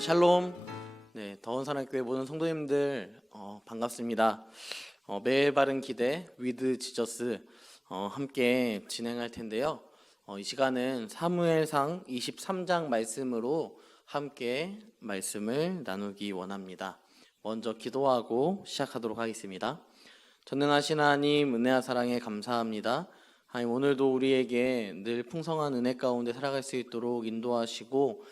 샬롬. 더운 사랑교회 모든 성도님들 반갑습니다. 매일 바른 기대 위드 지저스 함께 진행할 텐데요. 이 시간은 사무엘상 23장 말씀으로 함께 말씀을 나누기 원합니다. 먼저 기도하고 시작하도록 하겠습니다. 전능하신 하나님, 은혜와 사랑에 감사합니다. 하나님, 오늘도 우리에게 늘 풍성한 은혜 가운데 살아갈 수 있도록 인도하시고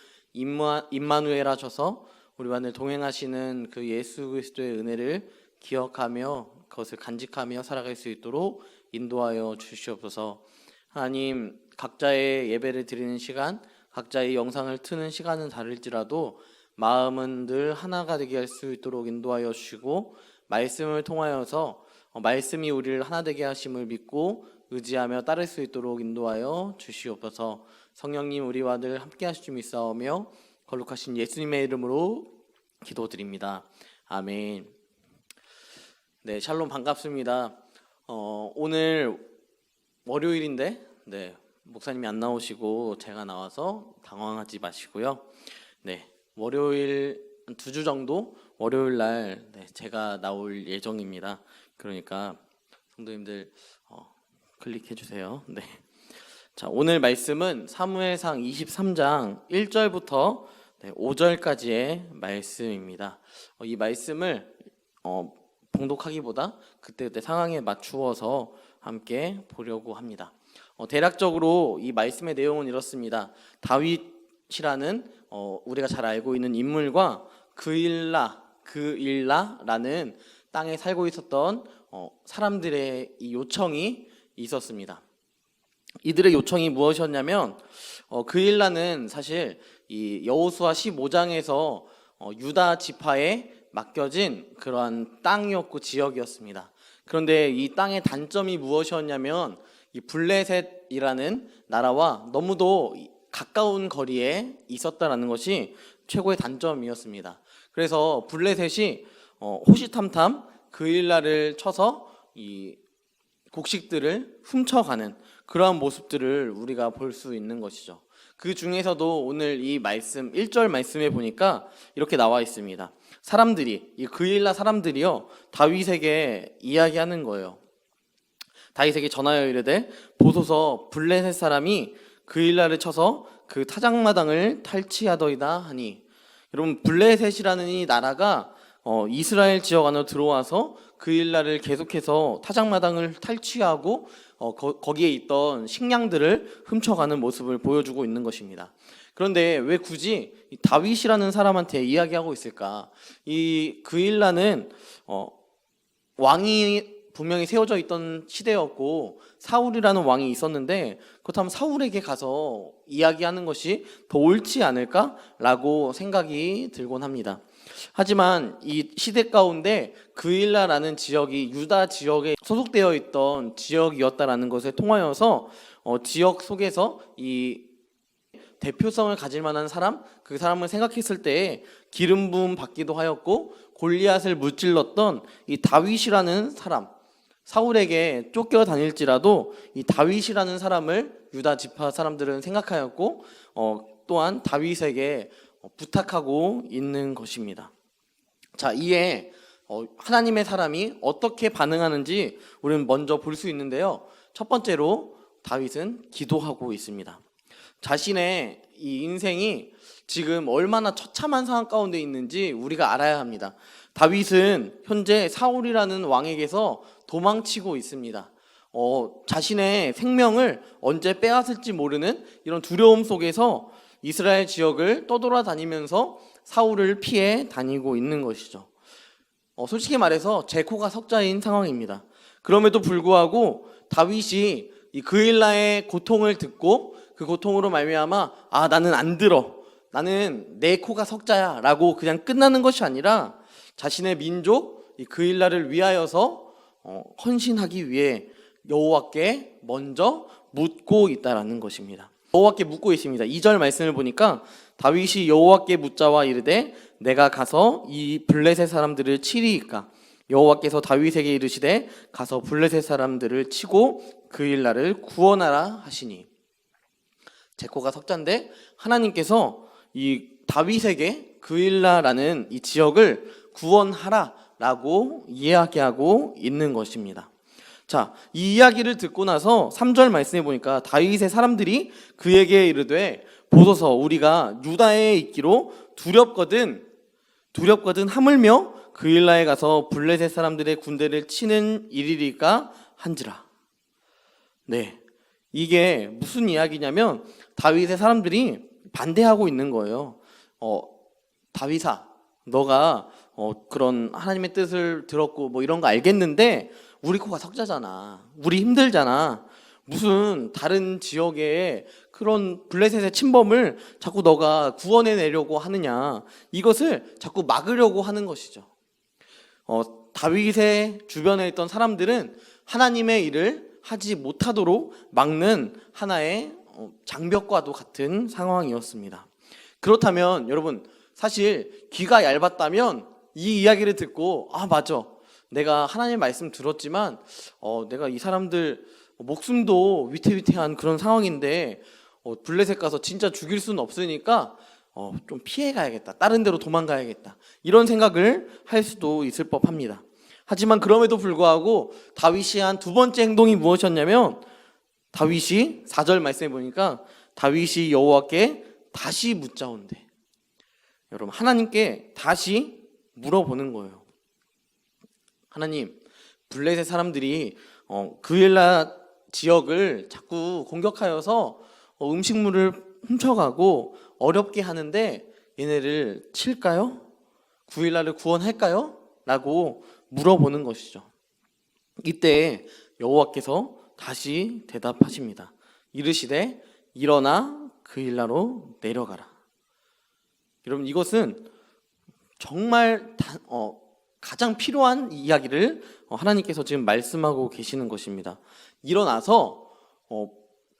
임마누엘 하셔서 우리와 늘 동행하시는 그 예수 그리스도의 은혜를 기억하며 그것을 간직하며 살아갈 수 있도록 인도하여 주시옵소서. 하나님, 각자의 예배를 드리는 시간, 각자의 영상을 트는 시간은 다를지라도 마음은 늘 하나가 되게 할 수 있도록 인도하여 주시고, 말씀을 통하여서 말씀이 우리를 하나 되게 하심을 믿고 의지하며 따를 수 있도록 인도하여 주시옵소서. 성령님, 우리와 늘 함께 하실 줄 믿사오며 거룩하신 예수님의 이름으로 기도드립니다. 아멘. 샬롬, 반갑습니다. 오늘 월요일인데 목사님이 안 나오시고 제가 나와서 당황하지 마시고요. 월요일 2주 정도 월요일 날 제가 나올 예정입니다. 그러니까 성도님들 클릭해 주세요. 자, 오늘 말씀은 사무엘상 23장 1절부터 5절까지의 말씀입니다. 이 말씀을 봉독하기보다 그때 상황에 맞추어서 함께 보려고 합니다. 대략적으로 이 말씀의 내용은 이렇습니다. 다윗이라는 우리가 잘 알고 있는 인물과 그일라라는 땅에 살고 있었던 사람들의 이 요청이 있었습니다. 이들의 요청이 무엇이었냐면 그일라는 사실 이 여호수아 15장에서 유다 지파에 맡겨진 그러한 땅이었고 지역이었습니다. 그런데 이 땅의 단점이 무엇이었냐면 이 블레셋이라는 나라와 너무도 가까운 거리에 있었다라는 것이 최고의 단점이었습니다. 그래서 블레셋이 호시탐탐 그일라를 쳐서 이 곡식들을 훔쳐가는 그러한 모습들을 우리가 볼 수 있는 것이죠. 그 중에서도 오늘 이 말씀 1절 말씀에 보니까 이렇게 나와 있습니다. 사람들이, 이 그일라 사람들이요, 다윗에게 이야기하는 거예요. 다윗에게 전하여 이르되 보소서, 블레셋 사람이 그일라를 쳐서 그 타작마당을 탈취하더이다 하니. 여러분, 블레셋이라는 이 나라가 이스라엘 지역 안으로 들어와서 그일라를 계속해서 타작마당을 탈취하고 거기에 있던 식량들을 훔쳐가는 모습을 보여주고 있는 것입니다. 그런데 왜 굳이 다윗이라는 사람한테 이야기하고 있을까? 이 그일라는 왕이 분명히 세워져 있던 시대였고 사울이라는 왕이 있었는데, 그렇다면 사울에게 가서 이야기하는 것이 더 옳지 않을까라고 생각이 들곤 합니다. 하지만 이 시대 가운데 그일라라는 지역이 유다 지역에 소속되어 있던 지역이었다라는 것에 통하여서 지역 속에서 이 대표성을 가질 만한 사람, 그 사람을 생각했을 때 기름 부음 받기도 하였고 골리앗을 무찔렀던 이 다윗이라는 사람, 사울에게 쫓겨다닐지라도 이 다윗이라는 사람을 유다 지파 사람들은 생각하였고 또한 다윗에게 부탁하고 있는 것입니다. 자, 이에 하나님의 사람이 어떻게 반응하는지 우리는 먼저 볼 수 있는데요. 첫 번째로 다윗은 기도하고 있습니다. 자신의 이 인생이 지금 얼마나 처참한 상황 가운데 있는지 우리가 알아야 합니다. 다윗은 현재 사울이라는 왕에게서 도망치고 있습니다. 자신의 생명을 언제 빼앗을지 모르는 이런 두려움 속에서 이스라엘 지역을 떠돌아다니면서 사울을 피해 다니고 있는 것이죠. 솔직히 말해서 제 코가 석자인 상황입니다. 그럼에도 불구하고 다윗이 이 그일라의 고통을 듣고 그 고통으로 말미암아 나는 안 들어, 나는 내 코가 석자야 라고 그냥 끝나는 것이 아니라 자신의 민족 이 그일라를 위하여서 헌신하기 위해 여호와께 먼저 묻고 있다라는 것입니다. 여호와께 묻고 있습니다. 2절 말씀을 보니까 다윗이 여호와께 묻자와 이르되 내가 가서 이 블레셋 사람들을 치리이까. 여호와께서 다윗에게 이르시되 가서 블레셋 사람들을 치고 그일라를 구원하라 하시니. 제 코가 석자인데 하나님께서 이 다윗에게 그일라라는 이 지역을 구원하라라고 이야기하고 있는 것입니다. 자, 이 이야기를 듣고 나서 3절 말씀해 보니까 다윗의 사람들이 그에게 이르되 보소서 우리가 유다에 있기로 두렵거든 하물며 그일라에 가서 블레셋 사람들의 군대를 치는 일이리까 한지라. 네, 이게 무슨 이야기냐면 다윗의 사람들이 반대하고 있는 거예요. 다윗아, 너가 그런 하나님의 뜻을 들었고 뭐 이런 거 알겠는데 우리 코가 석자잖아. 우리 힘들잖아. 무슨 다른 지역에 그런 블레셋의 침범을 자꾸 너가 구원해내려고 하느냐. 이것을 자꾸 막으려고 하는 것이죠. 다윗의 주변에 있던 사람들은 하나님의 일을 하지 못하도록 막는 하나의 장벽과도 같은 상황이었습니다. 그렇다면 여러분, 사실 귀가 얇았다면 이 이야기를 듣고 맞아, 내가 하나님의 말씀 들었지만 내가 이 사람들 목숨도 위태위태한 그런 상황인데 블레셋 가서 진짜 죽일 수는 없으니까 좀 피해 가야겠다, 다른 데로 도망가야겠다, 이런 생각을 할 수도 있을 법합니다. 하지만 그럼에도 불구하고 다윗이 한 두 번째 행동이 무엇이었냐면, 다윗이 4절 말씀해 보니까 다윗이 여호와께 다시 묻자온대. 여러분, 하나님께 다시 물어보는 거예요. 하나님, 블레셋 사람들이 그일라 지역을 자꾸 공격하여서 음식물을 훔쳐가고 어렵게 하는데 얘네를 칠까요? 그일라를 구원할까요? 라고 물어보는 것이죠. 이때 여호와께서 다시 대답하십니다. 이르시되 일어나 그일라로 내려가라. 여러분, 이것은 정말 가장 필요한 이야기를 하나님께서 지금 말씀하고 계시는 것입니다. 일어나서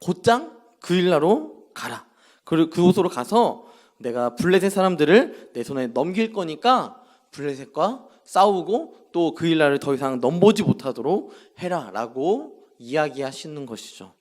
곧장 그일라로 가라. 그곳으로 가서 내가 블레셋 사람들을 내 손에 넘길 거니까 블레셋과 싸우고 또 그일라를 더 이상 넘보지 못하도록 해라 라고 이야기하시는 것이죠.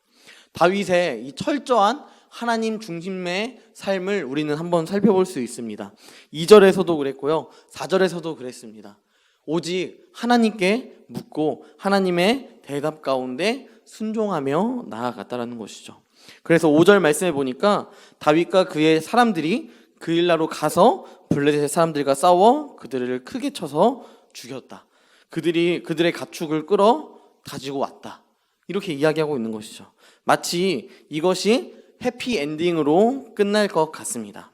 다윗의 이 철저한 하나님 중심의 삶을 우리는 한번 살펴볼 수 있습니다. 2절에서도 그랬고요, 4절에서도 그랬습니다. 오직 하나님께 묻고 하나님의 대답 가운데 순종하며 나아갔다라는 것이죠. 그래서 5절 말씀해 보니까 다윗과 그의 사람들이 그일라로 가서 블레셋 사람들과 싸워 그들을 크게 쳐서 죽였다. 그들의 가축을 끌어 가지고 왔다. 이렇게 이야기하고 있는 것이죠. 마치 이것이 해피엔딩으로 끝날 것 같습니다.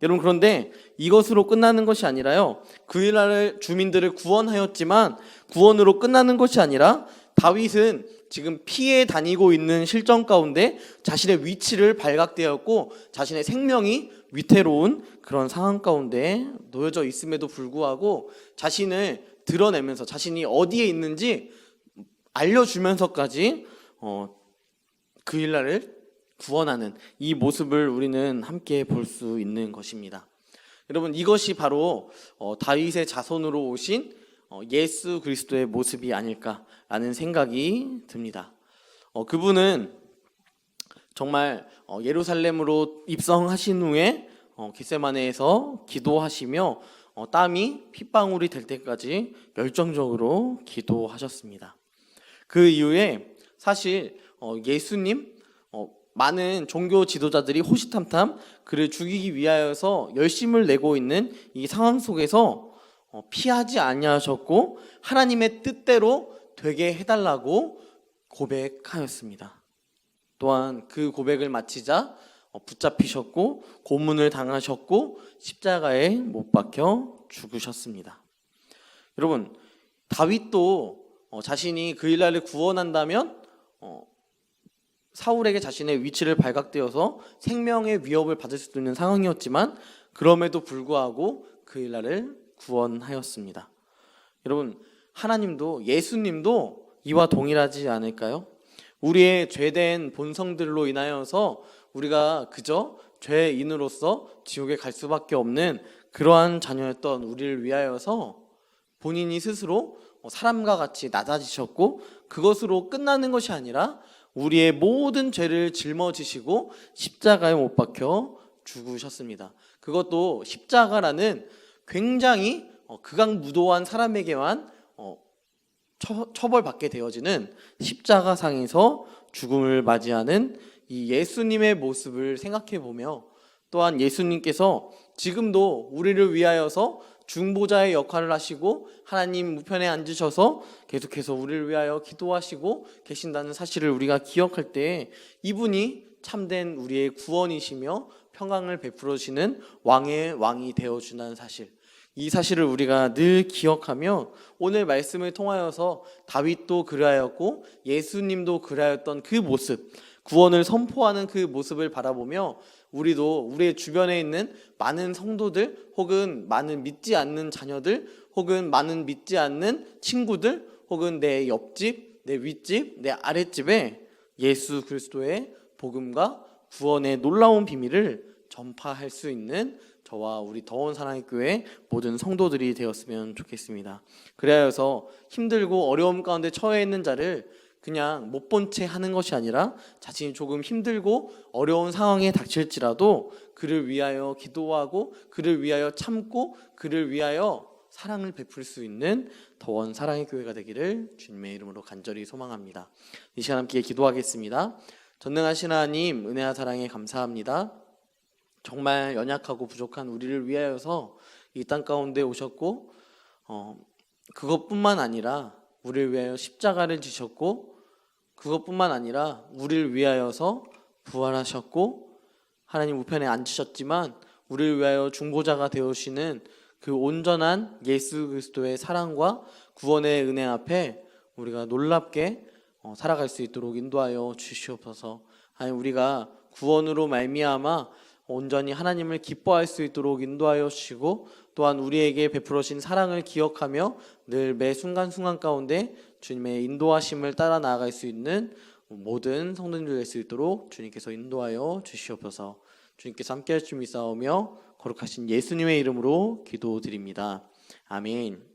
여러분, 그런데 이것으로 끝나는 것이 아니라요, 그일라 주민들을 구원하였지만 구원으로 끝나는 것이 아니라 다윗은 지금 피해 다니고 있는 실정 가운데 자신의 위치를 발각되었고 자신의 생명이 위태로운 그런 상황 가운데 놓여져 있음에도 불구하고 자신을 드러내면서 자신이 어디에 있는지 알려주면서까지 그일라를 구원하는 이 모습을 우리는 함께 볼 수 있는 것입니다. 여러분, 이것이 바로 다윗의 자손으로 오신 예수 그리스도의 모습이 아닐까라는 생각이 듭니다. 그분은 정말 예루살렘으로 입성하신 후에 겟세마네에서 기도하시며 땀이 핏방울이 될 때까지 열정적으로 기도하셨습니다. 그 이후에 사실 예수님, 많은 종교 지도자들이 호시탐탐 그를 죽이기 위하여서 열심을 내고 있는 이 상황 속에서 피하지 아니하셨고 하나님의 뜻대로 되게 해달라고 고백하였습니다. 또한 그 고백을 마치자 붙잡히셨고 고문을 당하셨고 십자가에 못 박혀 죽으셨습니다. 여러분, 다윗도 자신이 그일라를 구원한다면 사울에게 자신의 위치를 발각되어서 생명의 위협을 받을 수도 있는 상황이었지만 그럼에도 불구하고 그일라를 구원하였습니다. 여러분, 하나님도, 예수님도 이와 동일하지 않을까요? 우리의 죄된 본성들로 인하여서 우리가 그저 죄인으로서 지옥에 갈 수밖에 없는 그러한 자녀였던 우리를 위하여서 본인이 스스로 사람과 같이 낮아지셨고 그것으로 끝나는 것이 아니라 우리의 모든 죄를 짊어지시고 십자가에 못 박혀 죽으셨습니다. 그것도 십자가라는 굉장히 극악무도한 사람에게만 처벌받게 되어지는 십자가상에서 죽음을 맞이하는 이 예수님의 모습을 생각해 보며, 또한 예수님께서 지금도 우리를 위하여서 중보자의 역할을 하시고 하나님 우편에 앉으셔서 계속해서 우리를 위하여 기도하시고 계신다는 사실을 우리가 기억할 때, 이분이 참된 우리의 구원이시며 평강을 베풀어 주시는 왕의 왕이 되어 준다는 사실, 이 사실을 우리가 늘 기억하며 오늘 말씀을 통하여서 다윗도 그리하였고 예수님도 그리하였던 그 모습, 구원을 선포하는 그 모습을 바라보며 우리도 우리의 주변에 있는 많은 성도들, 혹은 많은 믿지 않는 자녀들, 혹은 많은 믿지 않는 친구들, 혹은 내 옆집, 내 윗집, 내 아랫집에 예수 그리스도의 복음과 구원의 놀라운 비밀을 전파할 수 있는 저와 우리 더원 사랑의 교회 모든 성도들이 되었으면 좋겠습니다. 그래서 힘들고 어려움 가운데 처해 있는 자를 그냥 못 본 채 하는 것이 아니라, 자신이 조금 힘들고 어려운 상황에 닥칠지라도 그를 위하여 기도하고 그를 위하여 참고 그를 위하여 사랑을 베풀 수 있는 더원 사랑의 교회가 되기를 주님의 이름으로 간절히 소망합니다. 이 시간 함께 기도하겠습니다. 전능하신 하나님, 은혜와 사랑에 감사합니다. 정말 연약하고 부족한 우리를 위하여서 이 땅 가운데 오셨고, 그것뿐만 아니라 우리를 위하여 십자가를 지셨고, 그것뿐만 아니라 우리를 위하여서 부활하셨고, 하나님 우편에 앉으셨지만 우리를 위하여 중보자가 되어주시는 그 온전한 예수 그리스도의 사랑과 구원의 은혜 앞에 우리가 놀랍게 살아갈 수 있도록 인도하여 주시옵소서. 하나님, 우리가 구원으로 말미암아 온전히 하나님을 기뻐할 수 있도록 인도하여 주시고, 또한 우리에게 베풀어 주신 사랑을 기억하며 늘 매 순간순간 가운데 주님의 인도하심을 따라 나아갈 수 있는 모든 성도님들 될 수 있도록 주님께서 인도하여 주시옵소서. 주님께서 함께 하실 줄 믿사오며 거룩하신 예수님의 이름으로 기도드립니다. 아멘.